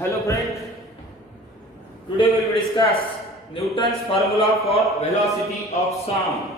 Hello friend, today we will discuss Newton's formula for velocity of sound.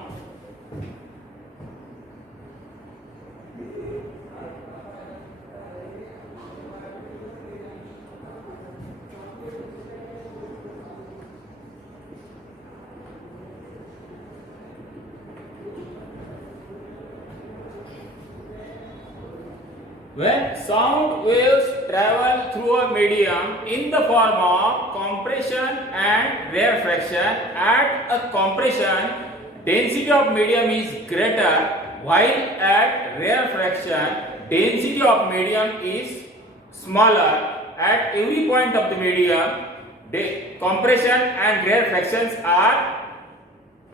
When sound waves travel through a medium in the form of compression and rarefaction, at a compression, density of medium is greater, while at rarefaction, density of medium is smaller. At every point of the medium, compression and rarefactions are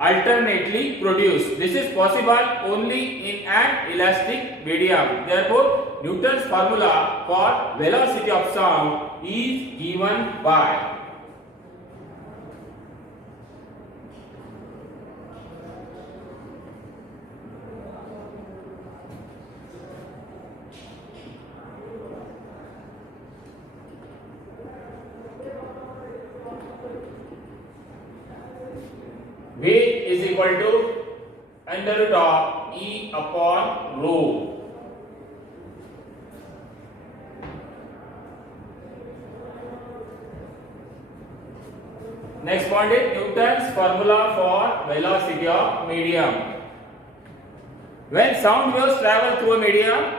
alternately produced. This is possible only in an elastic medium. Therefore, Newton's formula for velocity of sound is given by V is equal to under root of E upon rho. Next point is Newton's formula for velocity of medium. When sound waves travel through a medium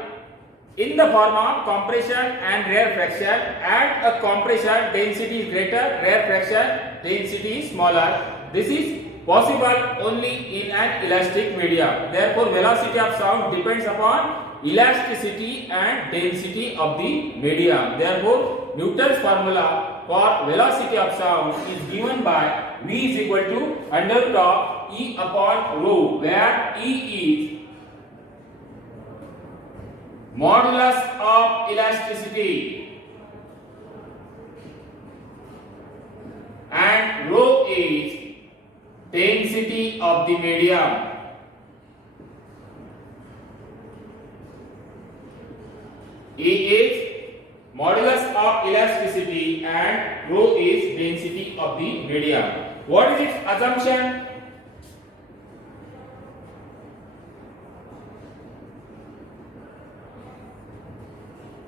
in the form of compression and rarefaction, at a compression density is greater, rarefaction density is smaller. This is possible only in an elastic medium. Therefore, velocity of sound depends upon elasticity and density of the medium. Therefore, Newton's formula for velocity of sound is given by V is equal to under root of E upon rho, where E is modulus of elasticity and rho is density of the medium. E is modulus of elasticity and rho is density of the medium. What is its assumption?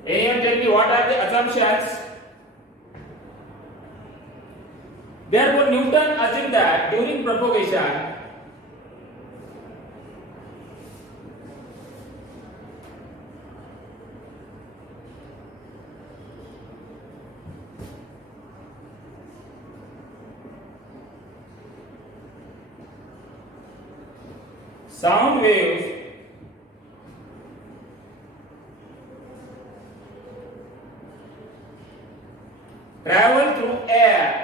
Anyone tell me what are the assumptions? Therefore, Newton assumed that during propagation, sound waves travel through air.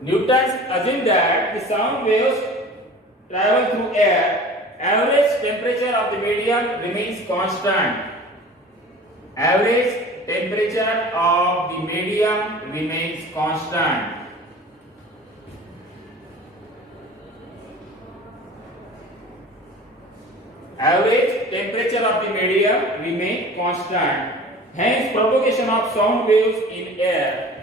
Newton assumed that the sound waves travel through air. Average temperature of the medium remains constant. Average temperature of the medium remains constant. Average temperature of the medium remains constant. Hence, propagation of sound waves in air.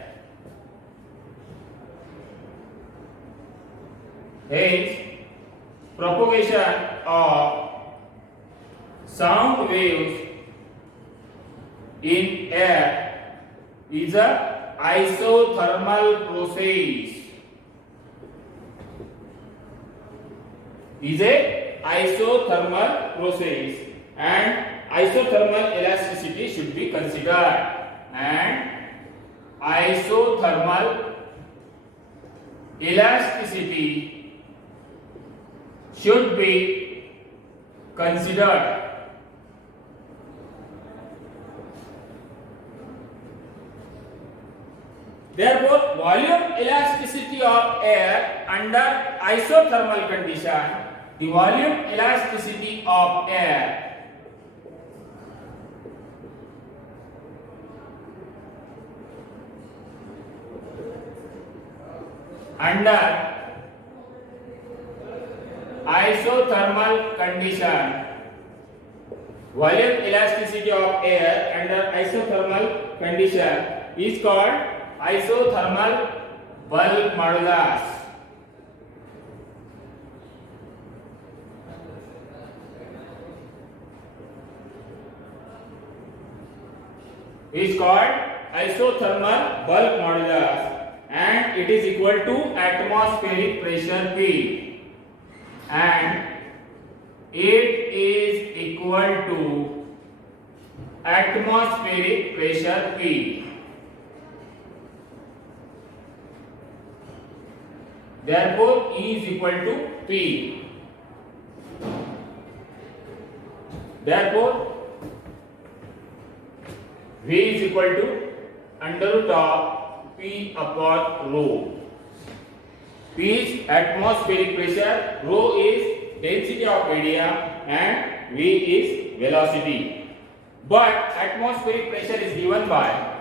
Hence, propagation of sound waves in air is a isothermal process. And isothermal elasticity should be considered. And isothermal elasticity should be considered. Therefore, volume elasticity of air under isothermal condition, the volume elasticity of air under isothermal condition volume elasticity of air under isothermal condition is called isothermal bulk modulus. Is called isothermal bulk modulus, and it is equal to atmospheric pressure P, and it is equal to atmospheric pressure P. Therefore E is equal to P. Therefore V is equal to under root of P upon rho. P is atmospheric pressure, rho is density of media, and V is velocity. But atmospheric pressure is given by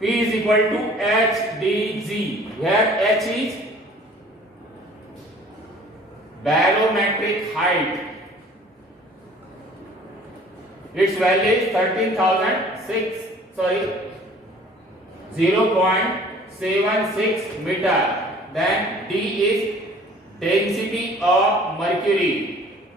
P is equal to HdG, where H is barometric height. Its value is 0.76 meter. Then D is density of mercury,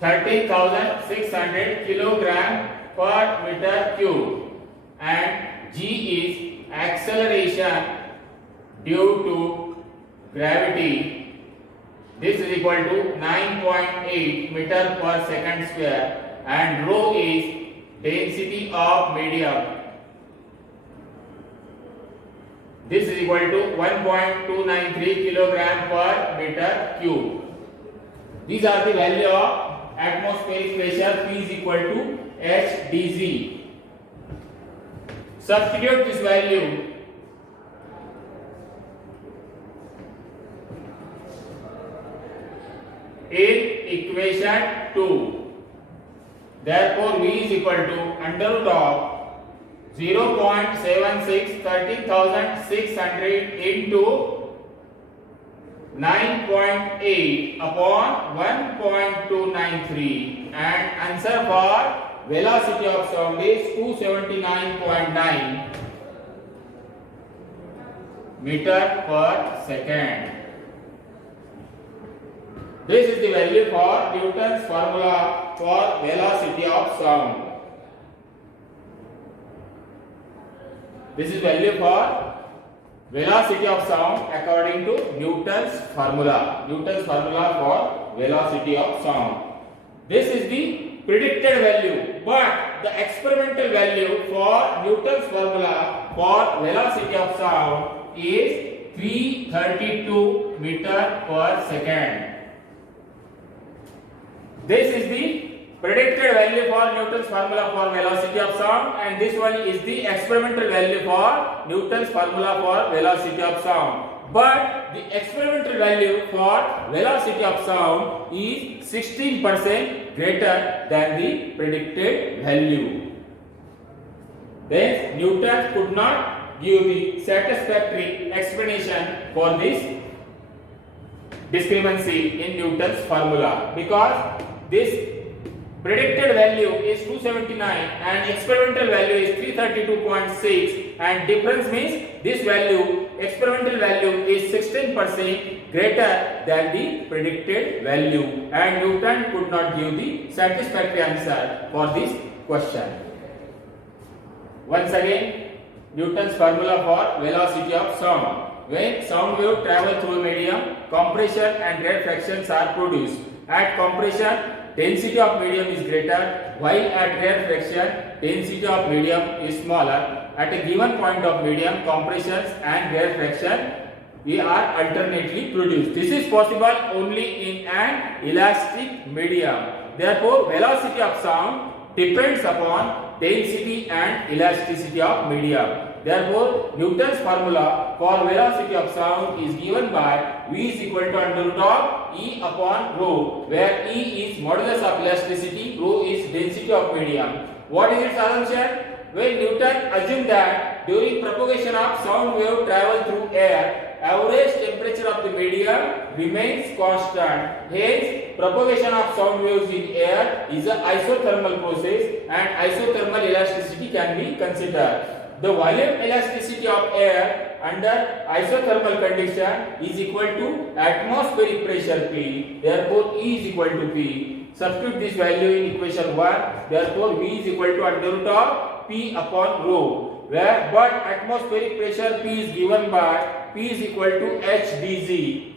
13,600 kilogram per meter cube, and G is acceleration due to gravity. This is equal to 9.8 meter per second square, and rho is density of medium. This is equal to 1.293 kilogram per meter cube. These are the value of atmospheric pressure. P is equal to HdG. Substitute this value in equation 2. Therefore V is equal to under root of 0.76 13,600 into 9.8 upon 1.293, and answer for velocity of sound is 279.9 meter per second. This is the value for Newton's formula for velocity of sound. This is value for velocity of sound according to Newton's formula. Newton's formula for velocity of sound. This is the predicted value, but the experimental value for Newton's formula for velocity of sound is 332 meter per second. This is the predicted value for Newton's formula for velocity of sound, and this one is the experimental value for Newton's formula for velocity of sound. But the experimental value for velocity of sound is 16% greater than the predicted value. Then Newton could not give the satisfactory explanation for this discrepancy in Newton's formula, because this predicted value is 279 and experimental value is 332.6, and difference means this value, experimental value, is 16% greater than the predicted value, and Newton could not give the satisfactory answer for this question. Once again, Newton's formula for velocity of sound. When sound wave travel through a medium, compression and rarefactions are produced. At compression, density of medium is greater, while at rarefaction, density of medium is smaller. At a given point of medium, compressions and rarefaction are alternately produced. This is possible only in an elastic medium. Therefore, velocity of sound depends upon density and elasticity of medium. Therefore, Newton's formula for velocity of sound is given by V is equal to under root of E upon rho, where E is modulus of elasticity, rho is density of medium. What is its assumption? When Newton assumed that during propagation of sound wave travel through air, average temperature of the medium remains constant. Hence, propagation of sound waves in air is an isothermal process and isothermal elasticity can be considered. The volume elasticity of air under isothermal condition is equal to atmospheric pressure P. Therefore, E is equal to P. Substitute this value in equation 1. Therefore, V is equal to under root of P upon rho. Where but atmospheric pressure P is given by P is equal to HdG.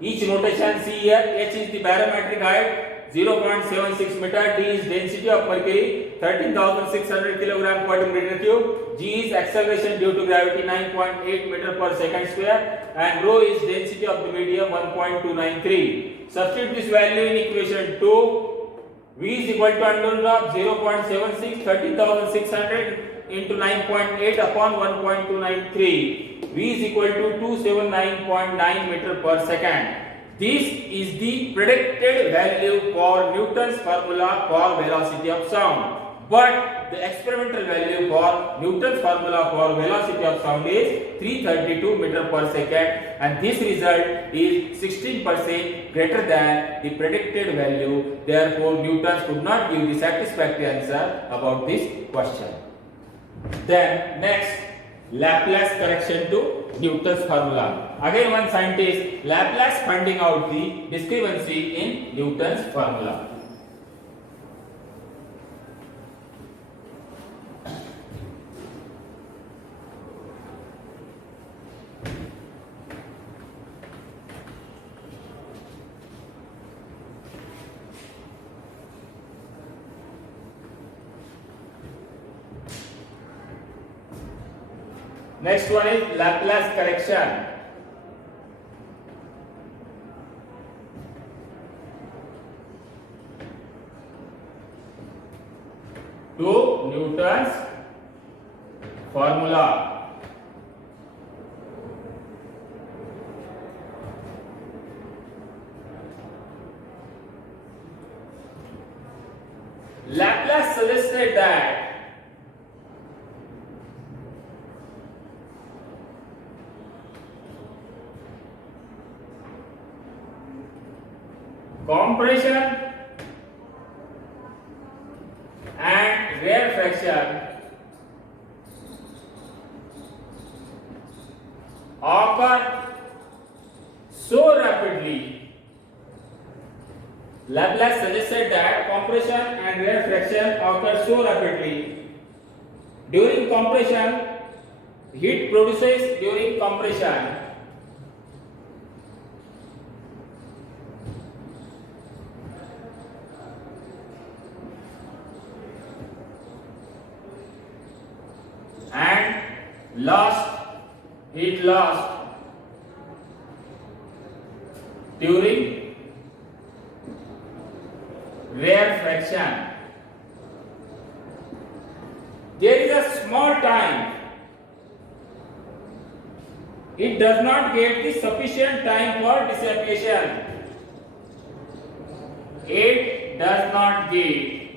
Each notation see here, H is the barometric height 0.76 meter, D is density of mercury 13,600 kg per meter cube, G is acceleration due to gravity 9.8 meter per second square, and rho is density of the medium 1.293. Substitute this value in equation 2. V is equal to under root of 0.76 13,600 into 9.8 upon 1.293. V is equal to 279.9 meter per second. This is the predicted value for Newton's formula for velocity of sound. But the experimental value for Newton's formula for velocity of sound is 332 meter per second, and this result is 16% greater than the predicted value. Therefore, Newton could not give the satisfactory answer about this question. Then next, Laplace correction to Newton's formula. Again one scientist, Laplace finding out the discrepancy in Newton's formula. Next one is Laplace correction. To Newton's formula. Laplace suggested that compression and rarefaction occur so rapidly. Laplace suggested that compression and rarefaction occur so rapidly. During compression, heat produces during compression. And heat lost during rarefaction. There is a small time. It does not get the sufficient time for dissipation. It does not get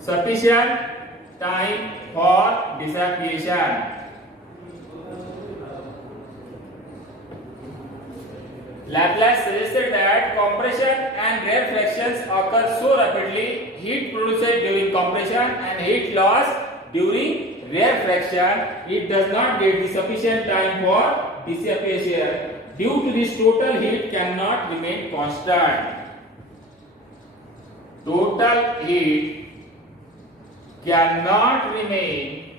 sufficient time for dissipation. Laplace suggested that compression and rarefactions occur so rapidly, heat produced during compression and heat loss during rarefaction, it does not get the sufficient time for dissipation. Due to this, total heat cannot remain constant. Total heat cannot remain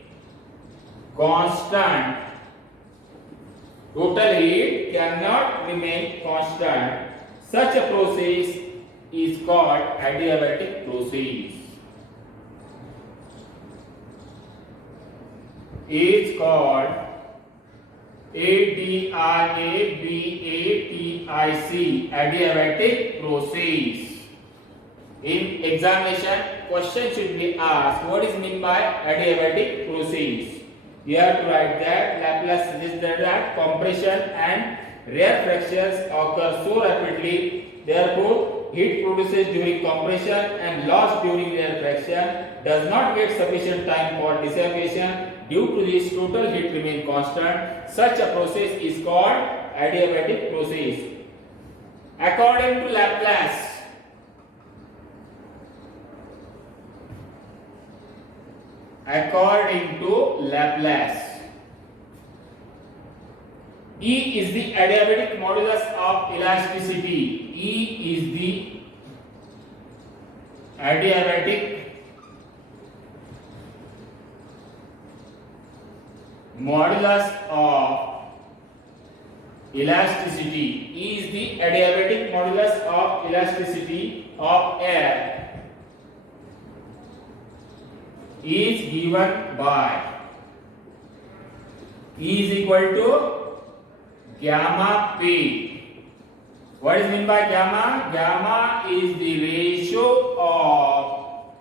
constant. Total heat cannot remain constant. Such a process is called adiabatic process. Is called adiabatic, adiabatic process. In examination, question should be asked, what is meant by adiabatic process? You have to write that Laplace suggests that compression and rarefactions occur so rapidly, therefore heat produced during compression and lost during rarefaction does not get sufficient time for dissipation. Due to this, total heat remain constant. Such a process is called adiabatic process. According to Laplace, E is the adiabatic modulus of elasticity. E is the adiabatic modulus of elasticity. E is the adiabatic modulus of elasticity of air is given by E is equal to gamma P. What is meant by gamma? Gamma is the ratio of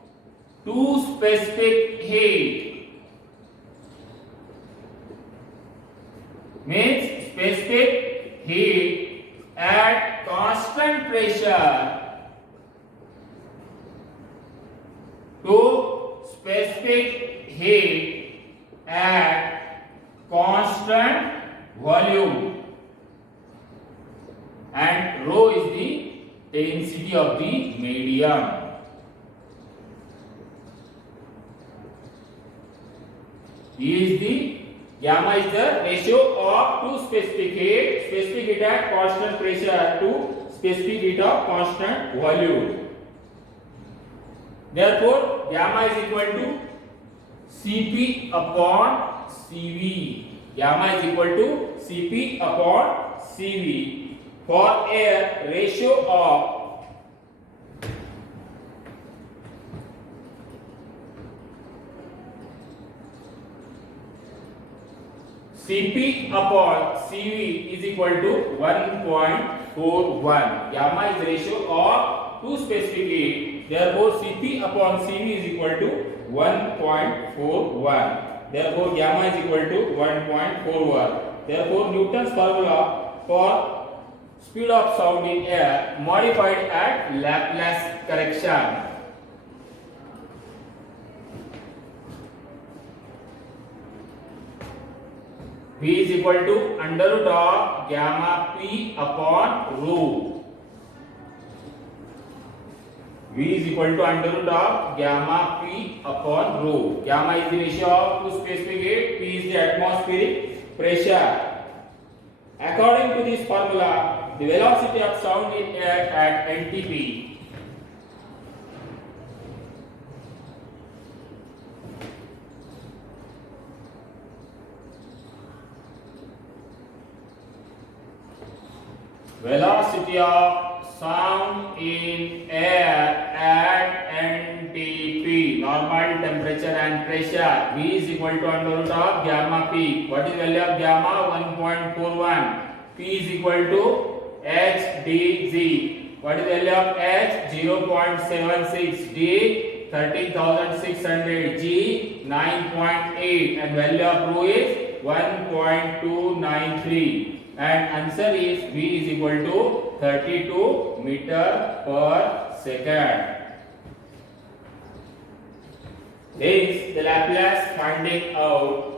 two specific heat. Means specific heat at constant pressure to specific heat at constant volume, and rho is the density of the medium. Gamma is the ratio of two specific heat at constant pressure to specific heat of constant volume. Therefore, gamma is equal to Cp upon Cv. Gamma is equal to Cp upon Cv. For air, ratio of Cp upon Cv is equal to 1.41. Gamma is the ratio of two specific heat. Therefore, Cp upon Cv is equal to 1.41. Therefore, gamma is equal to 1.41. Therefore, Newton's formula for speed of sound in air modified at Laplace correction. V is equal to under root of gamma P upon rho. V is equal to under root of gamma P upon rho. Gamma is the ratio of two specific heat. P is the atmospheric pressure. According to this formula, the velocity of sound in air at NTP velocity of sound in air at NTP, normal temperature and pressure. V is equal to under root of gamma P. What is value of gamma? 1.41. P is equal to H dg. What is value of H? 0.76. D 13,600. G 9.8. And value of rho is 1.293. And answer is V is equal to 32 meter per second. Hence, the Laplace finding out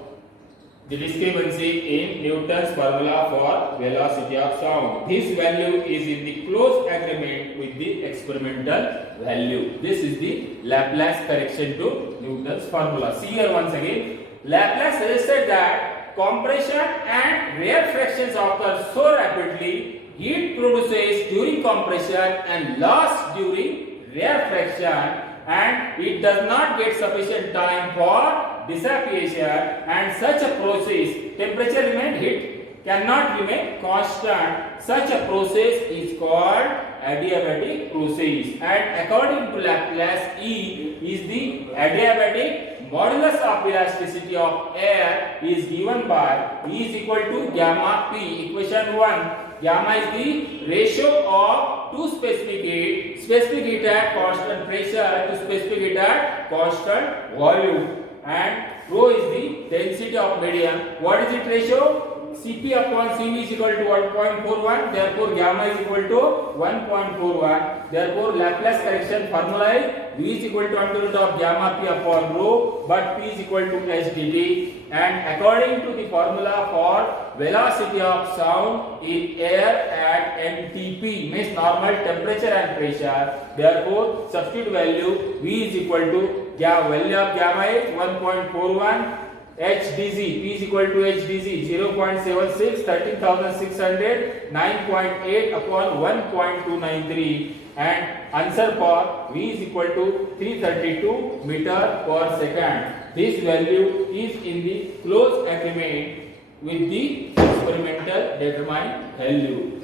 the discrepancy in Newton's formula for velocity of sound. This value is in the close agreement with the experimental value. This is the Laplace correction to Newton's formula. See here once again, Laplace suggested that compression and rarefactions occur so rapidly, heat produces during compression and loss during rarefaction, and it does not get sufficient time for dissipation, and such a process, temperature remain, heat cannot remain constant. Such a process is called adiabatic process. And according to Laplace, E is the adiabatic modulus of elasticity of air is given by E is equal to gamma P. Equation 1. Gamma is the ratio of two specific heat at constant pressure to specific heat at constant volume, and rho is the density of medium. What is its ratio? Cp upon Cv is equal to 1.41. Therefore, gamma is equal to 1.41. Therefore, Laplace correction formula is V is equal to under root of gamma P upon rho, but P is equal to h dt. And according to the formula for velocity of sound in air at NTP, means normal temperature and pressure. Therefore, substitute value V is equal to value of gamma is 1.41. HdZ, P is equal to HdZ 0.76, 13,600, 9.8 upon 1.293, and answer for V is equal to 332 meter per second. This value is in the close agreement with the experimental determined value.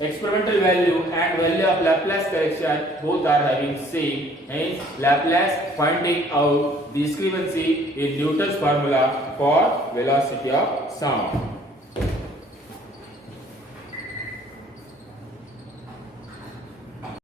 Experimental value and value of Laplace correction both are having same, hence Laplace finding out discrepancy in Newton's formula for velocity of sound.